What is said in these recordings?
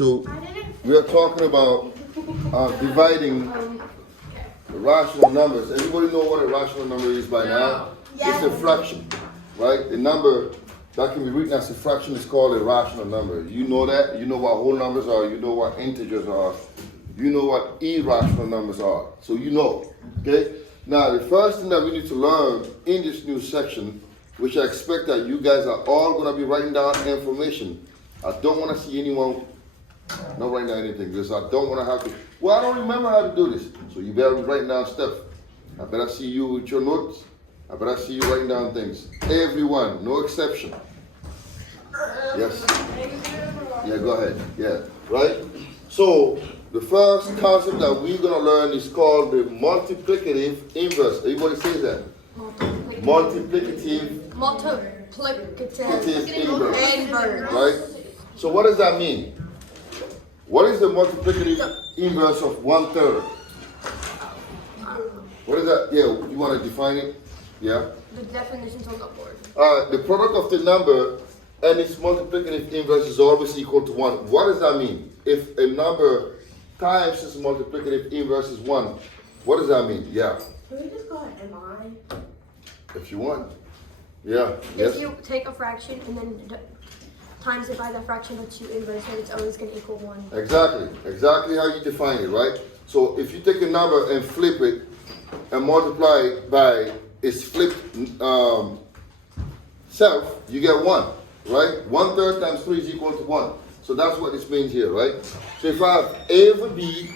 So we are talking about dividing rational numbers. Everybody know what a rational number is by now? It's a fraction, right? A number that can be written as a fraction is called a rational number. You know that? You know what whole numbers are. You know what integers are. You know what irrational numbers are. So you know, okay? Now, the first thing that we need to learn in this new section, which I expect that you guys are all going to be writing down information. I don't want to see anyone not writing down anything because I don't want to have to. Well, I don't remember how to do this. So you better be writing down stuff. I better see you with your notes. I better see you writing down things. Everyone, no exception. Yes. Yeah, go ahead. Yeah, right? So the first concept that we're going to learn is called the multiplicative inverse. Everybody says that. Multiplicative inverse. Right? So what does that mean? What is the multiplicative inverse of 1/3? What is that? Yeah, you want to define it? Yeah. The definition's on the board. The product of the number and its multiplicative inverse is always equal to 1. What does that mean? If a number times its multiplicative inverse is 1, what does that mean? Yeah. Can we just call it MI? If you want. Yeah. Yes. If you take a fraction and then times it by the fraction that you inverse it, it's always going to equal 1. Exactly. Exactly how you define it, right? So if you take a number and flip it and multiply it by its flipped self, you get 1, right? 1/3 times 3 is equal to 1. So that's what this means here, right? So if I have A over B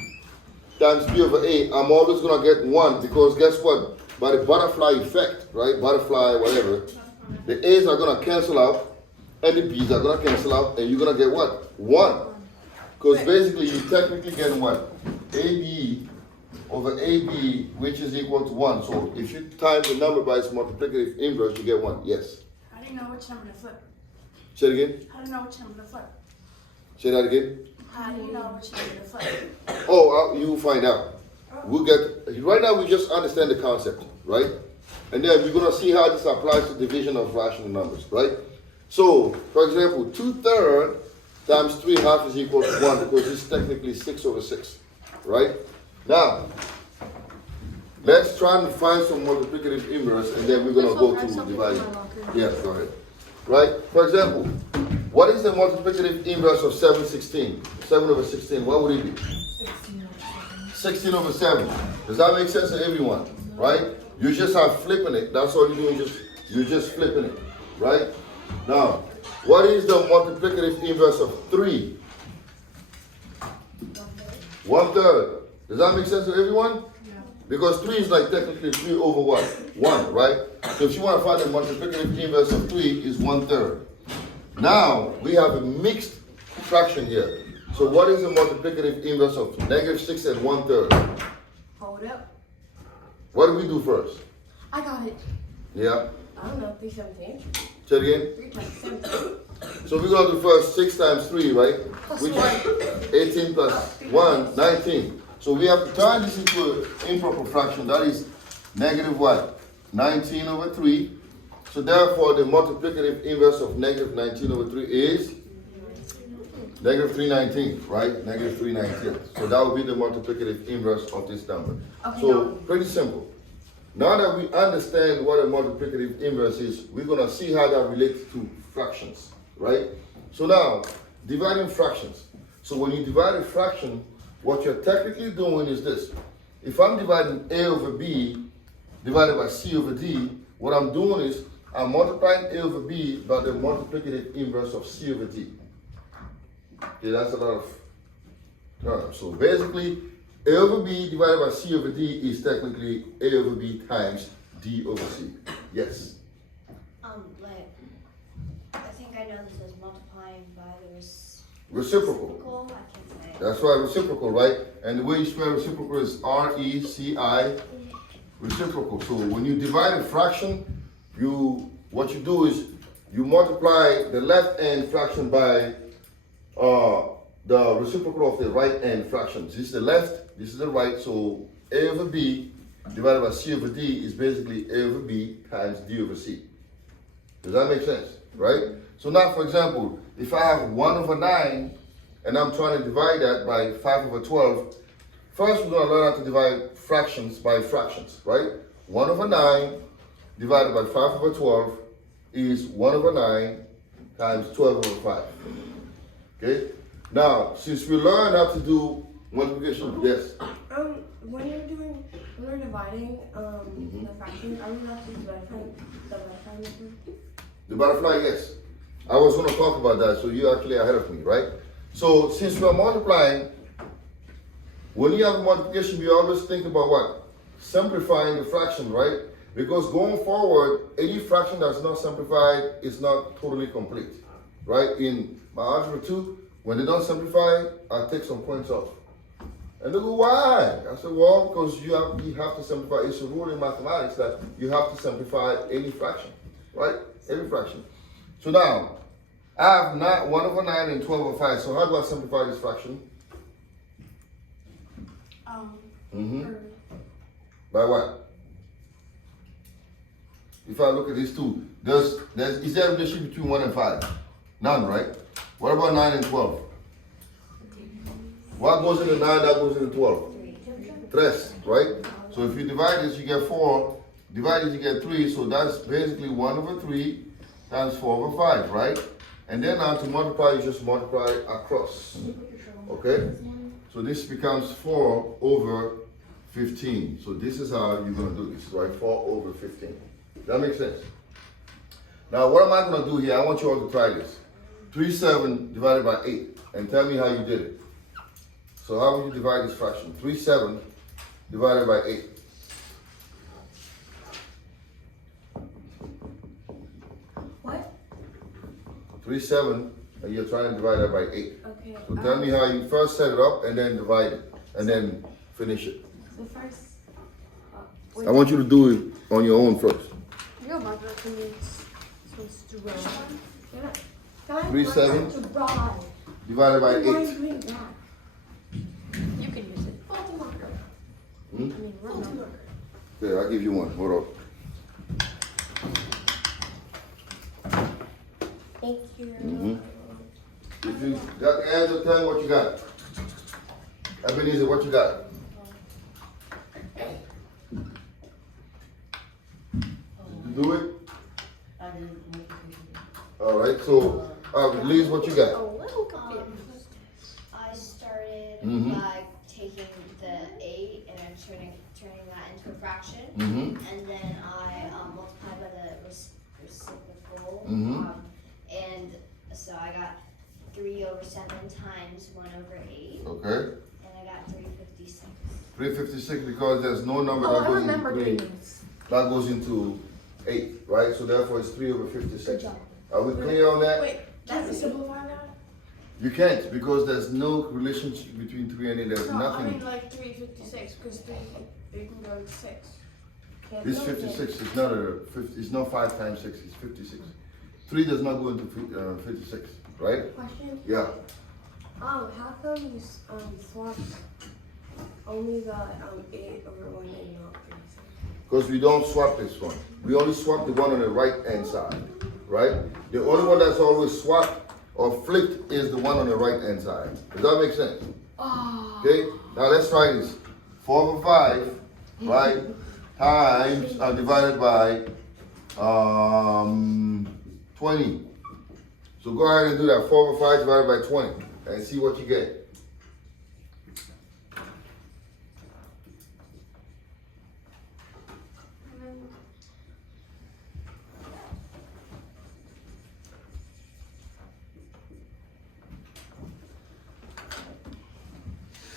times B over A, I'm always going to get 1 because guess what? By the butterfly effect, right? Butterfly, whatever, the A's are going to cancel out and the B's are going to cancel out and you're going to get what? 1. Because basically you technically get what? AB over AB, which is equal to 1. So if you times the number by its multiplicative inverse, you get 1. Yes. How do you know which number to flip? Say it again. How do you know which number to flip? Say that again. How do you know which number to flip? Oh, you will find out. We'll get, right now we just understand the concept, right? And then we're going to see how this applies to division of rational numbers, right? So, for example, 2/3 times 3/2 is equal to 1 because it's technically 6 over 6, right? Now, let's try and find some multiplicative inverse and then we're going to go to dividing. Yes, go ahead. Right? For example, what is the multiplicative inverse of 7/16? 7 over 16, what would it be? 16 over 7. Does that make sense to everyone? Right? You just are flipping it. That's all you're doing. You're just flipping it. Right? Now, what is the multiplicative inverse of 3? 1/3. Does that make sense to everyone? Yeah. Because 3 is like technically 3 over what? 1, right? So if you want to find the multiplicative inverse of 3 is 1/3. Now, we have a mixed fraction here. So what is the multiplicative inverse of -6 and 1/3? Hold up. What do we do first? I got it. Yeah? I don't know, 317. Say it again. 3 times 17. So we're going to do first 6 times 3, right? Plus Which 1. 18 plus 1, 19. So we have to turn this into an improper fraction. That is negative what? 19 over 3. So therefore, the multiplicative inverse of negative 19 over 3 is negative 319, right? Negative 319. So that would be the multiplicative inverse of this number. Okay, So pretty simple. Now that we understand what a multiplicative inverse is, we're going to see how that relates to fractions, right? So now, dividing fractions. So when you divide a fraction, what you're technically doing is this. If I'm dividing A over B divided by C over D, what I'm doing is I'm multiplying A over B by the multiplicative inverse of C over D. Okay, that's a lot of terms. So basically, A over B divided by C over D is technically A over B times D over C. Yes? Like, I think I know this is multiplying by the Reciprocal. I can't say it. That's right, reciprocal, right? And the way you spell reciprocal is R-E-C-I, reciprocal. So when you divide a fraction, what you do is you multiply the left hand fraction by the reciprocal of the right hand fraction. This is the left, this is the right. So A over B divided by C over D is basically A over B times D over C. Does that make sense? Right? So now, for example, if I have 1 over 9 and I'm trying to divide that by 5 over 12, first we're going to learn how to divide fractions by fractions, right? 1 over 9 divided by 5 over 12 is 1 over 9 times 12 over 5. Okay? Now, since we learned how to do multiplication, yes? When we're dividing the fractions, are we allowed to divide the butterfly method? The butterfly, yes. I was going to talk about that, so you're actually ahead of me, right? So, since we're multiplying, when you have multiplication, we always think about what? Simplifying the fraction, right? Because going forward, any fraction that's not simplified is not totally complete, right? In my algebra 2, when they don't simplify, I take some points off. And they go, why? I said, well, because you have to simplify. It's a rule in mathematics that you have to simplify any fraction, right? Every fraction. So now, I have not 1 over 9 and 12 over 5. So how do I simplify this fraction? By what? If I look at these two, is there a relationship between 1 and 5? None, right? What about 9 and 12? What goes into 9, that goes into 12? 3, right? So if you divide this, you get 4. Divide this, you get 3. So that's basically 1 over 3 times 4 over 5, right? And then now to multiply, you just multiply across. Okay? So this becomes 4 over 15. So this is how you're going to do this, right? 4 over 15. That makes sense. Now, what am I going to do here? I want you all to try this. 3/7 divided by 8. And tell me how you did it. So how would you divide this fraction? 3/7 divided by 8. What? 3/7, and you're trying to divide that by 8. Okay. So tell me how you first set it up and then divide it. And then finish it. The first. I want you to do it on your own first. Your mother can use supposed to roll. 3/7 divided by 8. You can use it. I mean, roll. Okay, I'll give you one. Hold on. Thank you. If you got the answer, tell me what you got. Ebenezer, what you got? Did you do it? I didn't make it. All right, so Liz, what you got? A little confused. I started Mhm. by taking the 8 and then turning that into a fraction, Mm-hmm. and then I multiplied by the reciprocal, Mhm. and so I got 3 over 7 times 1 over 8, Okay. and I got 356. 356 because there's no number Oh, that I goes remember into doing 3. this. That goes into 8, right? So therefore it's 3 over 56. Good job. Are we clear on that? Wait, that's a simplify that? You can't because there's no relationship between 3 and 8. There's No, I nothing. mean like 356 because 3 can go to 6. Can't This go 56 is not it's not 5 times 6, it's 56. 3 does not go into 56, right? Question. Yeah. How come you swapped only the 8 over 1 and not 3? Because we don't swap this one. We only swap the one on the right hand side, right? The only one that's always swapped or flipped is the one on the right hand side. Does that make sense? Okay, now let's try this. 4 over 5, right, times divided by 20. So go ahead and do that. 4 over 5 divided by 20 and see what you get.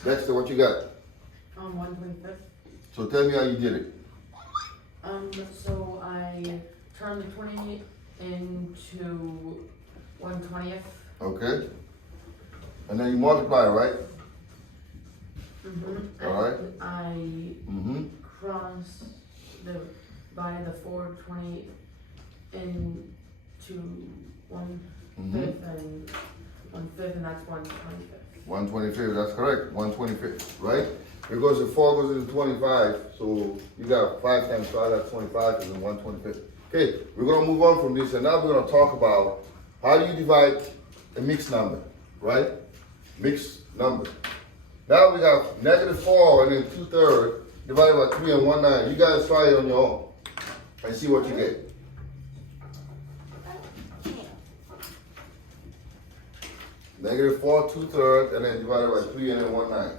Dexter, what you got? 1/25. So tell me how you did it. So I turned the 20 into 1/20th. Okay. And then you multiply, right? Mm-hmm. All right. I Mm-hmm. cross by the 4/20 into 1/5 and 1/5, and that's 1/25. 1/25, that's correct. 1/25, right? Because the 4 goes into 25, so you got 5 times 5, that's 25, and then 1/25. Okay, we're gonna move on from this, and now we're gonna talk about how do you divide a mixed number, right? mixed number. Now we have -4 and then 2/3 divided by 3 and 1/9. You guys try it on your own and see what you get. -4 2/3 and then divided by 3 and then 1/9.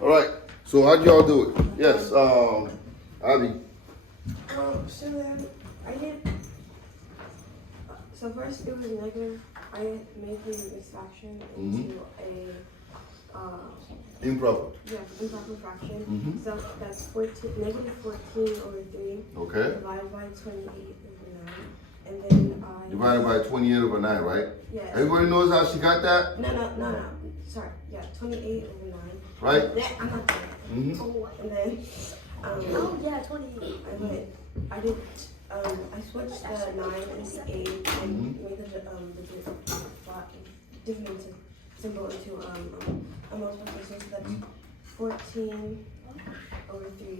All right, so how'd y'all do it? Yes, Abby. So then I did. So first it was negative. I made the fraction into Improper. improper fraction. Mhm. So that's -14/3. Okay. Divided by 28/9, and then Divided by 28/9, right? yeah. Everybody knows how she got that, No. Sorry. Yeah, 28/9. right? I'm not there. Mm-hmm. And then Oh yeah, 28. I switched the 9 and the 8 and made the difference symbol into a multiplication. So that's 14/3.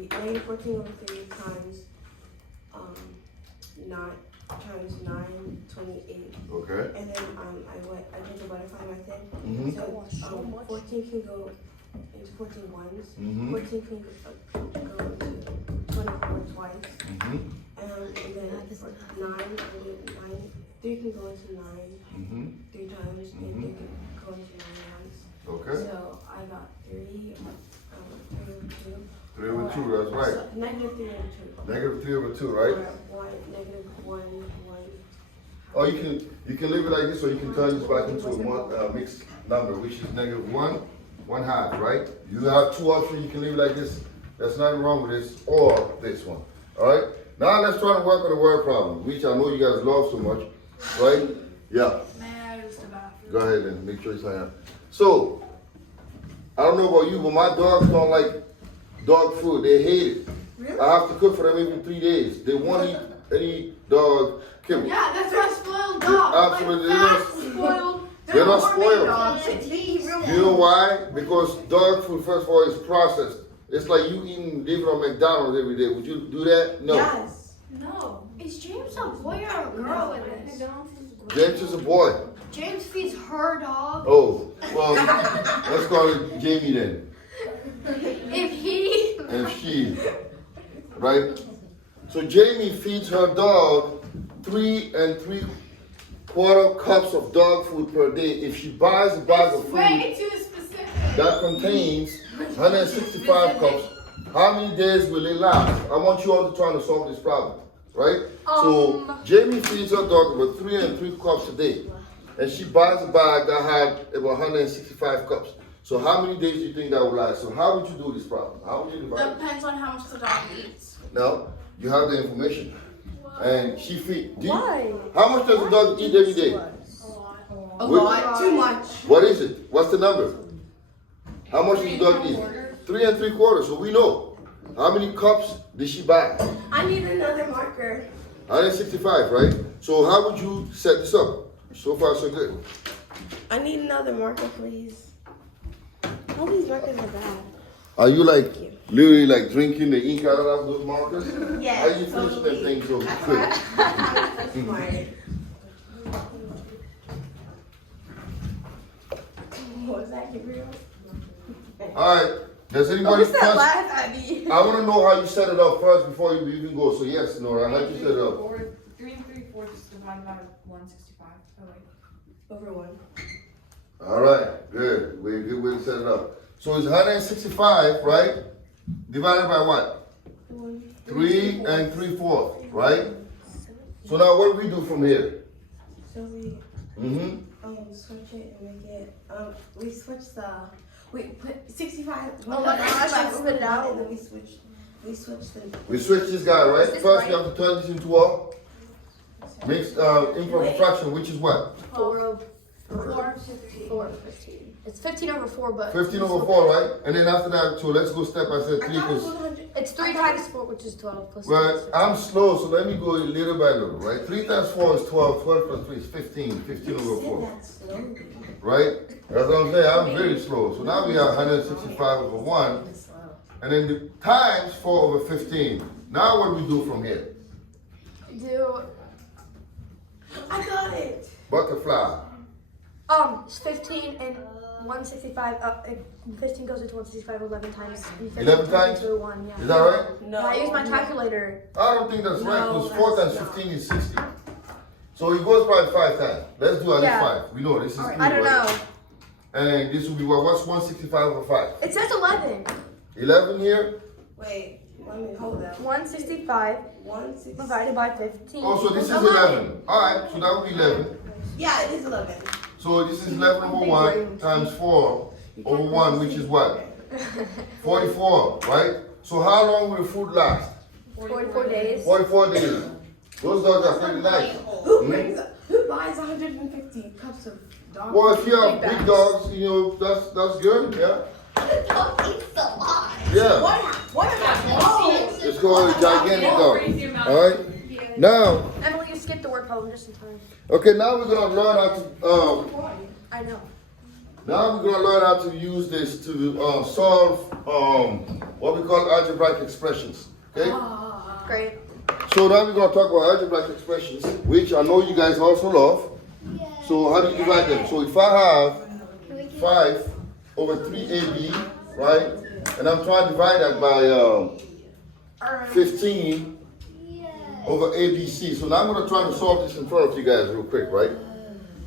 -14/3 times 9 28. Okay. And then I did the butterfly method. Mm-hmm. So 14 can go into 14 ones. Mm-hmm. 14 can go into 24 twice. Mm-hmm. And then for 9, 3 can go into 9 Mm-hmm. 3 times, and 3 can go into 9 once. Okay. So I got 3 over 2. 3 over 2, that's right. So -3 over 2. -3 over 2, right? Or -1, 1. Or you can leave it like this, or you can turn this back into a mixed number, which is -1, 1/2, right? You have 2 options. You can leave it like this. There's nothing wrong with this or this one. All right. Now let's try to work on the word problem, which I know you guys love so much, right? Yeah. Man, I used to bathroom. Go ahead and make sure you sign up. So, I don't know about you, but my dogs don't like dog food. They hate it. Really? I have to cook for them every 3 days. They won't eat any dog kibble. Yeah, that's why spoiled dog. Absolutely, Like, they're fast, spoiled. they're not gourmet spoiled. dogs. You know why? Because dog food, first of all, is processed. It's like you eating living on McDonald's every day. Would you do that? No. Yes. No. Is James a boy or a girl in this? James is a boy. James feeds her dog. Oh, well, let's call it Jamie then. If he. And she, right? So Jamie feeds her dog 3 3/4 cups of dog food per day. If she buys a bag of food Way too specific. that contains 165 cups, how many days will it last? I want you all to try to solve this problem, right? So Jamie feeds her dog about 3 3 cups a day, and she buys a bag that had about 165 cups. So how many days do you think that will last? So how would you do this problem? How would you divide it? Depends on how much the dog eats. Now, you have the information. And she feed. Why? How much does a dog eat every day? A lot. A What- lot. Too much. What is it? What's the number? How much does a dog eat? 3 3/4. So we know. How many cups did she buy? I need another marker. 165, right? So how would you set this up? So far, so good. I need another marker, please. All these markers are bad. Are you like literally like drinking the ink out of those markers? Yes, How you finish that thing so quick? That's smart. All right. Does anybody first? laugh at me? I want to know how you set it up first before you even go. So yes, Nora, how you set it up? 3 and 3/4 divided by 165. Oh wait. Over 1. All right, good. Way good way to set it up. So it's 165, right? Divided by what? 3 and 3/4, right? So now what do we do from here? So we switch it and make it. We switch the. We put 65. Oh my gosh, I spit it out. And then we switch the. We switch this guy, right? Is this First, right? you have to turn this into a mixed improper fraction, which is what? 4 15. It's 15 over 4, but 15 over 4, right? And then after that, so let's go step by step. I 3 thought it was because 100. it's 3 times 4, which is 12 plus. well, 6. I'm slow, so let me go little by little, right? 3 times 4 is 12. 12 plus 3 is 15. 15 over 4, That slowly. right? That's what I'm saying. I'm very slow. So now we have 165 over 1. And then the times 4 over 15. Now what do we do from here? Do I got it. Butterfly. it's 15 and 165. 15 goes into 165 11 times. And 15 11 times? Into 1, yeah. Is that right? No. I use my calculator. I don't think that's right, No, because 4 times that's 15 is 60. So it goes probably 5 times. Let's do at least Yeah. 5. We know this is 3, I don't right? know. And this will be what? What's 165 over 5? It says 11. 11 here? Wait. Let me hold that. 165 160. divided by 15. Oh, so this is 11. Alright, so that would be 11. Yeah, it is 11. So this is 11 over 1 times 4 over 1, which is what? 44, right? So how long will the food last? 44 days. 44 days. Those dogs are pretty nice. Who buys 150 cups of dog? Well, if you have Big big bags. dogs, you know, that's good, yeah? Dog eats a lot. Yeah. What about It's called a gigantic dog. Alright? Now, Emily, you skipped the word problem just in time. okay, now we're gonna learn how to I know. now we're gonna learn how to use this to solve what we call algebraic expressions. Okay? Great. So now we're gonna talk about algebraic expressions, which I know you guys also love. So how do you divide them? So if I have 5 over 3ab, right? And I'm trying to divide that by 15 over ABC. So now I'm gonna try to solve this in front of you guys real quick, right?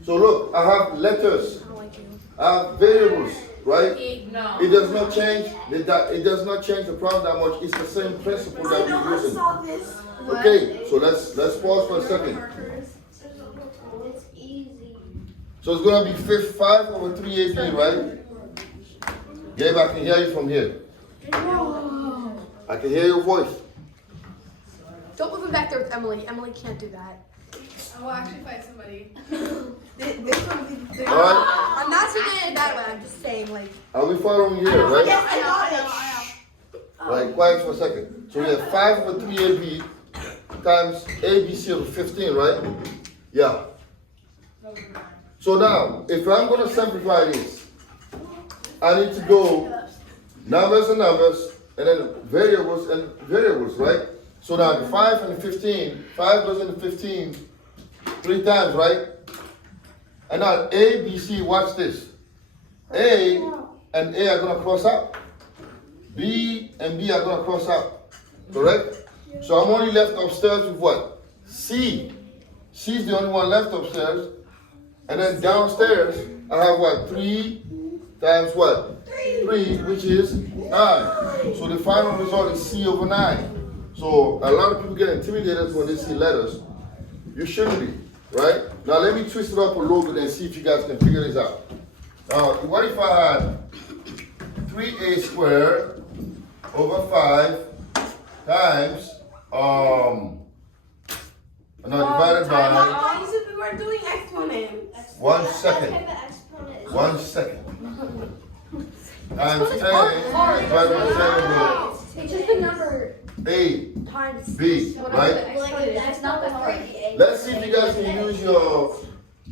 So look, I have letters. I don't like you. I have variables, right? No. It does not change. It does not change the problem that much. It's the same principle I that know we're how to using. solve this. Okay, so let's pause for a second. It's easy. So it's gonna be 5 over 3ab, right? Gabe, I can hear you from here. I can hear your voice. Don't move him back there with Emily. Emily can't do that. I will actually find somebody. This one be All right? I'm not saying it that way. I'm just saying, like, Are we following here, right? Yes, I got it. Right, quiet for a second. So we have 5 over 3ab times ABC over 15, right? Yeah. So now, if I'm going to simplify this, I need to go numbers and numbers, and then variables and variables, right? So now the 5 and the 15, 5 goes into 15 3 times, right? And now A, B, C, watch this. A and A are going to cross out. B and B are going to cross out. Correct? So I'm only left upstairs with what? C. C is the only one left upstairs. And then downstairs, I have what? 3 times what? 3, which is 9. So the final result is C over 9. So a lot of people get intimidated when they see letters. You shouldn't be, right? Now let me twist it up a little bit and see if you guys can figure this out. Now, what if I had 3a squared over 5 times, divided by, Why you said we were doing exponents? 1 second. Exponent is 1 second. Times 10 divided by 10 it's just the number over A, times B, right? That's not the hard. Let's see if you guys can use your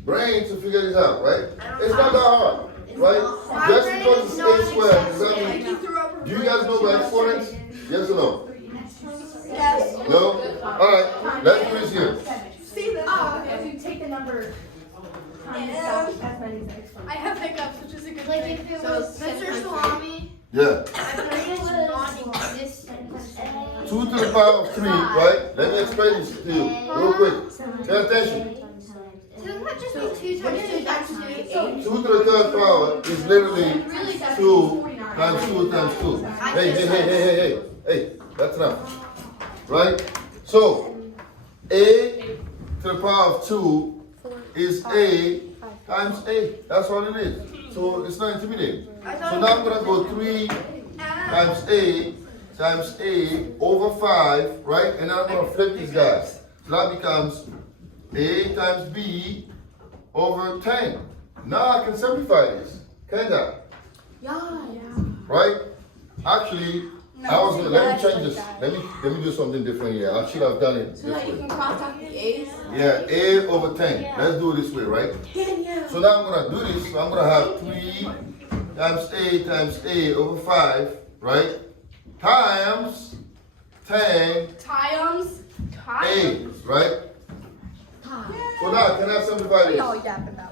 brain to figure this out, right? It's not that hard, right? Just because it's a squared, does that mean, do you guys know about exponents? Yes or no? Yes. No? Alright, let's do this here. See the If you take the number times as many as exponents. I have hiccups. steps, which is a good Like thing. if it So was Mr. Salami, Yeah. I believe it's non-existent. 2 to the power of 3, right? Let me explain this to you real quick. Pay attention. Doesn't that just be 2 times 2 times 2? 2 to the third power is literally 2 times 2 times 2. Hey, that's enough. Right? So, A to the power of 2 is A times A. That's all it is. So, it's not intimidating. So now I'm going to go 3 times A over 5, right? And then I'm going to flip these guys. So that becomes A times B over 10. Now I can simplify this, can't I? Yeah. Right? Actually, I was gonna, let me change this. Let me do something different here. I should have done it So that this you way. can cross out the A's. Yeah, A over 10. Let's do it this way, right? Yeah. So now I'm gonna do this. So I'm gonna have 3 times A over 5, right? Times 10 Times. A, right? So now, can I simplify this?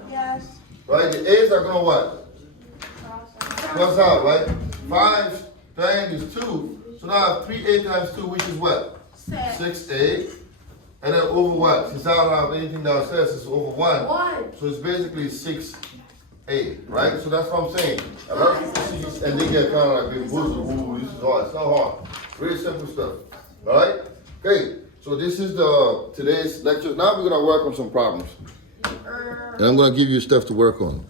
Yes. Right? The A's are gonna what? Cross out, right? 5 times is 2. So now I have 3A times 2, which is what? 6A. And then over what? Since I don't have anything downstairs, it's over 1. So it's basically 6A, right? So that's what I'm saying. A lot of people see this and they get kind of like, ooh, this is hard. It's not hard. Very simple stuff. Alright? Okay. So this is today's lecture. Now we're gonna work on some problems. And I'm gonna give you stuff to work on.